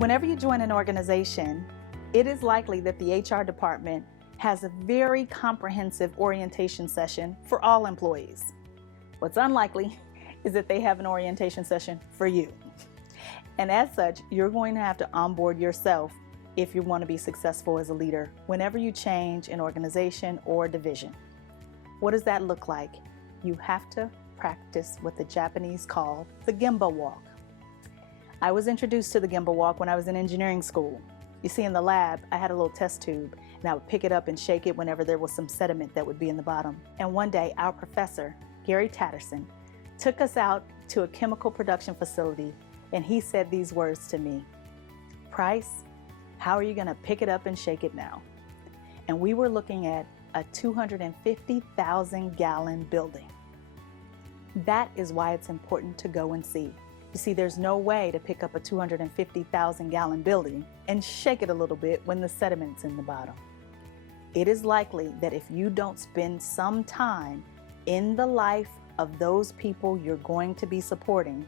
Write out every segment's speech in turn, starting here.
Whenever you join an organization, it is likely that the HR department has a very comprehensive orientation session for all employees. What's unlikely is that they have an orientation session for you. And as such, you're going to have to onboard yourself if you want to be successful as a leader whenever you change an organization or division. What does that look like? You have to practice what the Japanese call the Gemba Walk. I was introduced to the Gemba Walk when I was in engineering school. You see, in the lab, I had a little test tube, and I would pick it up and shake it whenever there was some sediment that would be in the bottom. And one day, our professor, Gary Tatterson, took us out to a chemical production facility, and he said these words to me: "Price, how are you going to pick it up and shake it now?" And we were looking at a 250,000 gallon building. That is why it's important to go and see. You see, there's no way to pick up a 250,000 gallon building and shake it a little bit when the sediment's in the bottom. It is likely that if you don't spend some time in the life of those people you're going to be supporting,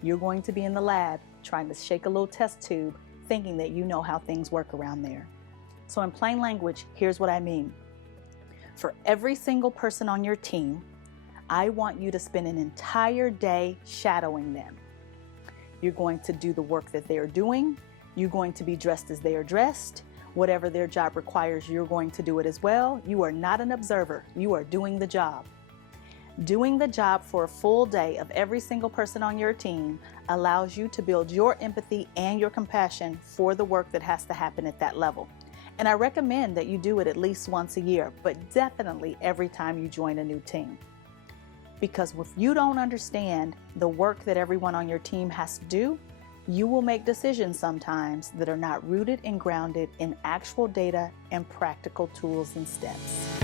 you're going to be in the lab trying to shake a little test tube, thinking that you know how things work around there. So in plain language, here's what I mean. For every single person on your team, I want you to spend an entire day shadowing them. You're going to do the work that they are doing. You're going to be dressed as they are dressed. Whatever their job requires, you're going to do it as well. You are not an observer. You are doing the job. Doing the job for a full day of every single person on your team allows you to build your empathy and your compassion for the work that has to happen at that level. And I recommend that you do it at least once a year, but definitely every time you join a new team. Because if you don't understand the work that everyone on your team has to do, you will make decisions sometimes that are not rooted and grounded in actual data and practical tools and steps.